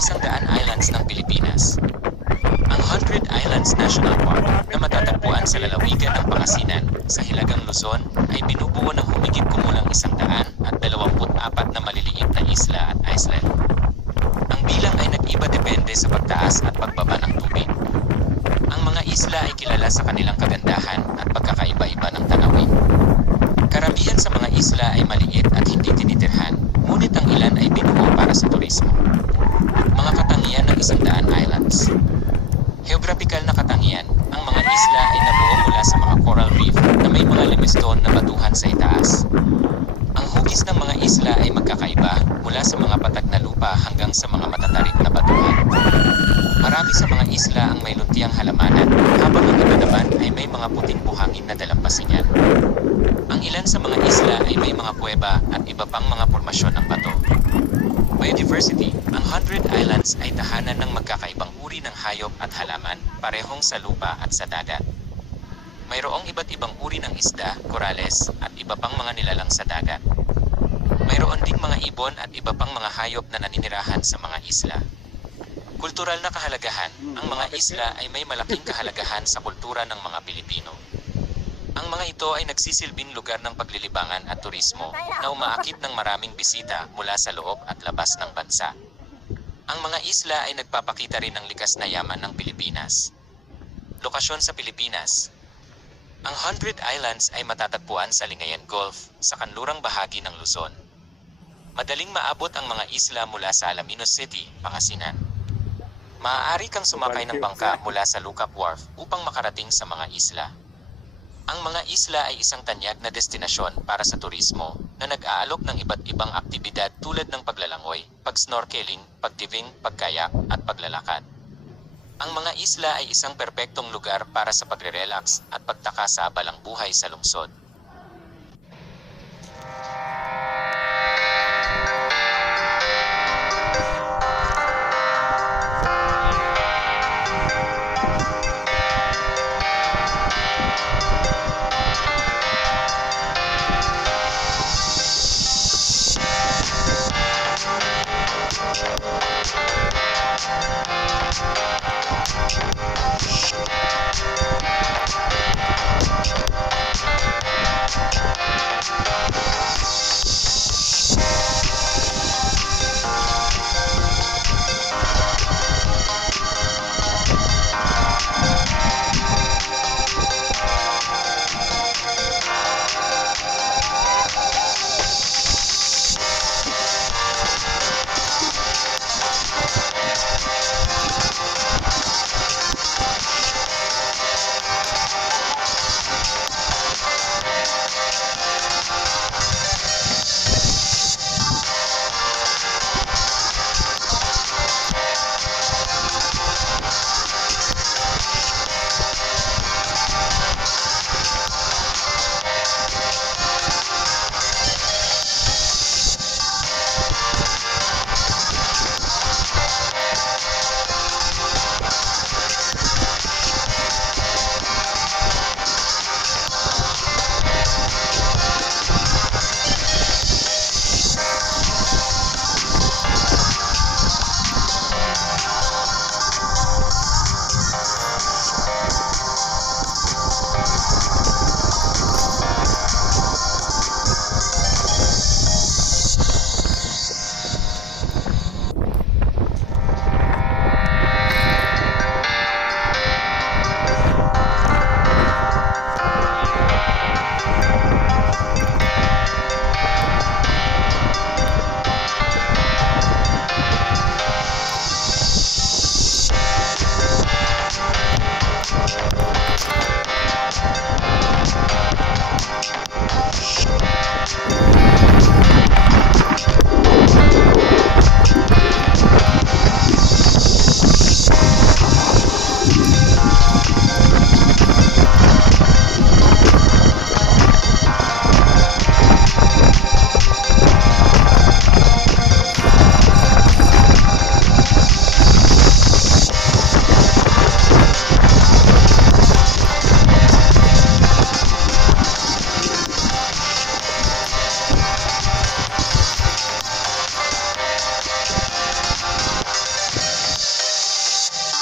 100 islands ng Pilipinas. Ang 100 Islands National Park na matatagpuan sa lalawigan ng Pangasinan sa Hilagang Luzon ay binubuo ng humigit kumulang 124 na maliliit na isla at islet. Ang bilang ay nag-iba depende sa pagtaas at pagbaba ng tubig. Ang mga isla ay kilala sa kanilang kagandahan at pagkakaiba-iba ng tanawin. Karamihan sa mga isla ay maliit at hindi tinitirhan, ngunit ang ilan ay binuo para sa turismo. Mga katangian ng 100 islands. Geographical na katangian, ang mga isla ay nabuo mula sa mga coral reef na may mga limestone na batuhan sa itaas. Ang hugis ng mga isla ay magkakaiba mula sa mga patag na lupa hanggang sa mga matatarik na batuhan. Marami sa mga isla ang may luntiang halamanan, habang ang iba naman ay may mga puting buhangin na dalampasigan. Ang ilan sa mga isla ay may mga kuweba at iba pang mga formasyon ng bato. Biodiversity, ang 100 Islands ay tahanan ng magkakaibang uri ng hayop at halaman, parehong sa lupa at sa dagat. Mayroong iba't ibang uri ng isda, korales, at iba pang mga nilalang sa dagat. Mayroon ding mga ibon at iba pang mga hayop na naninirahan sa mga isla. Kultural na kahalagahan, ang mga isla ay may malaking kahalagahan sa kultura ng mga Pilipino. Ang mga ito ay nagsisilbing lugar ng paglilibangan at turismo na umaakit ng maraming bisita mula sa loob at labas ng bansa. Ang mga isla ay nagpapakita rin ng likas na yaman ng Pilipinas. Lokasyon sa Pilipinas. Ang 100 Islands ay matatagpuan sa Lingayen Gulf, sa kanlurang bahagi ng Luzon. Madaling maabot ang mga isla mula sa Alaminos City, Pangasinan. Maaari kang sumakay ng bangka mula sa Lucap Wharf upang makarating sa mga isla. Ang mga isla ay isang tanyag na destinasyon para sa turismo na nag-aalok ng iba't ibang aktibidad tulad ng paglalangoy, pag-snorkeling, pagdiving, pagkayak at paglalakad. Ang mga isla ay isang perpektong lugar para sa pagre-relax at pagtaka sa abalang buhay sa lungsod.